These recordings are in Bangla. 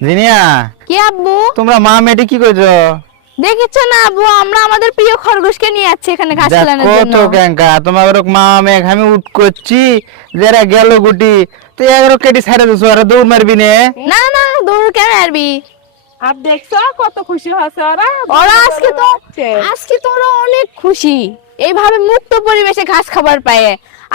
জিনিয়া, কি আব্বু? তোমরা মা মেয়েটি কি করছো? দেখিছো না আব্বু, আমরা আমাদের প্রিয় খরগোশকে নিয়ে যাচ্ছি এখানে ঘাস খেলানোর দেখো জন্য। তো কেঙ্কা তোমার মা মেঘ আমি উঠ করছি, যারা গেল গুটি তো এগারো কেটে ছাড়ে দিছো, আর দৌড় মারবি নে? না না, দৌড় কেন মারবি? আর দেখছো কত খুশি হচ্ছে ওরা। ওরা আজকে তো ওরা অনেক খুশি এইভাবে মুক্ত পরিবেশে ঘাস খাবার পায়।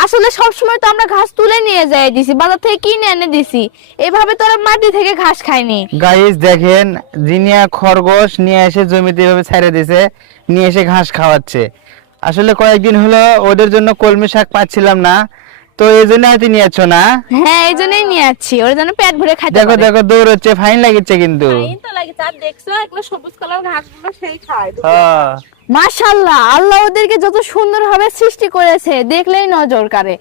আসলে সব সময় তো আমরা ঘাস তুলে নিয়ে যাই দিছি, বাজার থেকে কিনে এনে দিছি, এভাবে তো ওরা মাটি থেকে ঘাস খায়নি। গাইস দেখেন, জিনিয়া খরগোশ নিয়ে এসে জমিতে এভাবে ছেড়ে দিছে, নিয়ে এসে ঘাস খাওয়াচ্ছে। আসলে কয়েকদিন হলো ওদের জন্য কলমি শাক পাচ্ছিলাম না, তো এই জন্য হয়তো নিয়ে যাচ্ছ না। হ্যাঁ, এই জন্যই নিয়ে যাচ্ছি, ওরা যেন পেট ভরে খাইতে দেখো পারে। দেখো দৌড়চ্ছে, ফাইন লাগিচ্ছে কিন্তু। ফাইন তো লাগে, তার দেখছো এগুলো সবুজ কালার ঘাসগুলো সেই খায়। হ্যাঁ। মাশাআল্লাহ, আল্লাহ ওদেরকে যত সুন্দরভাবে সৃষ্টি করেছে দেখলেই নজর কাড়ে।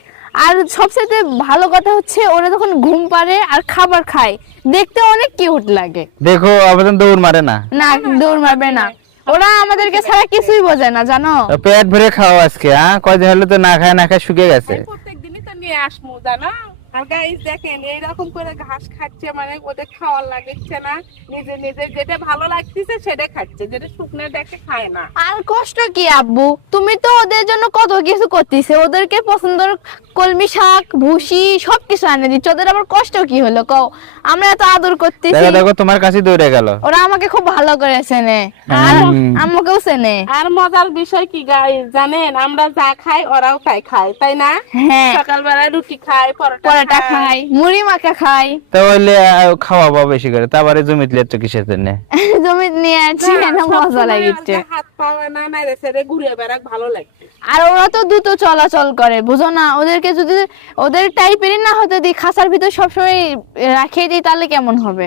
আর সবচেয়ে ভালো কথা হচ্ছে ওরা যখন ঘুম পাড়ে আর খাবার খায় দেখতে অনেক কিউট লাগে। দেখো আবেদন দৌড় মারে না। না, দৌড় মারবে না, ওরা আমাদেরকে ছাড়া কিছুই বোঝে না জানো। তো পেট ভরে খাও আজকে, হ্যাঁ কয়দিন হলো তো না খায় না খায় শুকিয়ে গেছে। প্রত্যেক দিনই তো নিয়ে আসমু জানো। আর গাইস দেখেন এইরকম করে ঘাস খাচ্ছে, মানে ওদের খাওয়ার লাগছে না, নিজে নিজে যেটা ভালো লাগতেছে সেটা খাচ্ছে, যেটা শুকনো দেখে খায় না। আর কষ্ট কি আব্বু, তুমি তো ওদের জন্য কত কিছু করতেছে, ওদেরকে পছন্দের কলমি শাক ভুসি সবকিছু এনে দিচ্ছ, ওদের আবার কষ্ট কি হলো কও? আমরা এত আদর করতেছি, দেখো দেখো তোমার কাছে দৌড়ে গেল। ওরা আমাকে খুব ভালো করে চেনে আর আম্মুকেও চেনে। আর মজার বিষয় কি গাইস জানেন, আমরা যা খাই ওরাও তাই খায়, তাই না? হ্যাঁ, সকালবেলা রুটি খায়, পরোটা পরোটা খাই, মুড়ি মাখা খাই। তাহলে খাওয়াবো বেশি করে, তারপরে জমিতে লেচ্ছ কিসের জন্য? জমি নিয়ে আছি, এটা মজা লাগিচ্ছে। হাত পাওয়া না নাইরে সেরে ঘুরে বেড়াক ভালো লাগে। আর ওরা তো দ্রুত চলাচল করে, বুঝো না? ওদেরকে যদি ওদের টাইপেরই না হতে দিই, খাঁচার ভিতর সবসময় রাখিয়ে দিই, তাহলে কেমন হবে?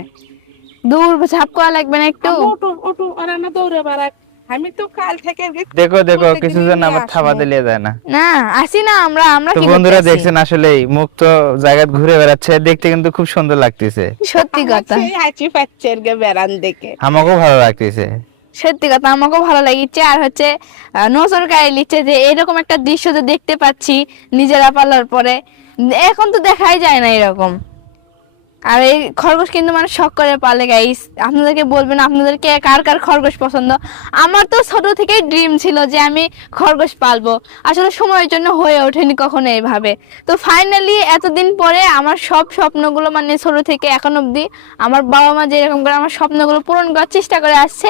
দূর ঝাপ করা লাগবে না একটু? ওটু ওটু ওরা না দৌড়ে বেড়াক। আমি তো কাল থেকে দেখো দেখো প্রত্যেকদিনই কিছু জন আবার নিয়ে থাবা আসবো। দিলে যায় না। না, আসি না আমরা, আমরা তো কি বন্ধুরা করতেছি? দেখছেন আসলেই মুক্ত জায়গা ঘুরে বেড়াচ্ছে, দেখতে কিন্তু খুব সুন্দর লাগতেছে। সত্যি কথা, সেই হাঁচি পাচ্ছে গে বেড়ান দেখে। আমাকেও ভালো লাগতেছে। সত্যি কথা আমাকেও ভালো লাগিচ্ছে। আর হচ্ছে নজর কাড়ে নিচ্ছে যে এরকম একটা দৃশ্য যে দেখতে পাচ্ছি নিজেরা পালার পরে, এখন তো দেখাই যায় না এরকম। আর এই খরগোশ কিন্তু মানে শখ করে পালে গাইস। আপনাদেরকে বলবেন আপনাদেরকে কার কার খরগোশ পছন্দ। আমার তো ছোট থেকেই ড্রিম ছিল যে আমি খরগোশ পালবো, আসলে সময়ের জন্য হয়ে ওঠেনি কখনো এইভাবে। তো ফাইনালি এতদিন পরে আমার সব স্বপ্নগুলো মানে ছোট থেকে এখন অবধি আমার বাবা মা যেরকম করে আমার স্বপ্নগুলো পূরণ করার চেষ্টা করে আসছে,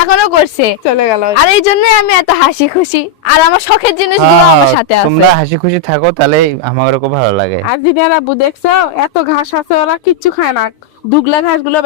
এখনো করছে। চলে গেল। আর এই জন্যই আমি এত হাসি খুশি, আর আমার শখের জিনিসগুলো আমার সাথে আছে। তোমরা হাসি খুশি থাকো, তাহলে আমারও খুব ভালো লাগে। আর দিনের আব্বু দেখছো এত ঘাস আছে, ওরা কিচ্ছু খায় না, দুগলা ঘাস গুলো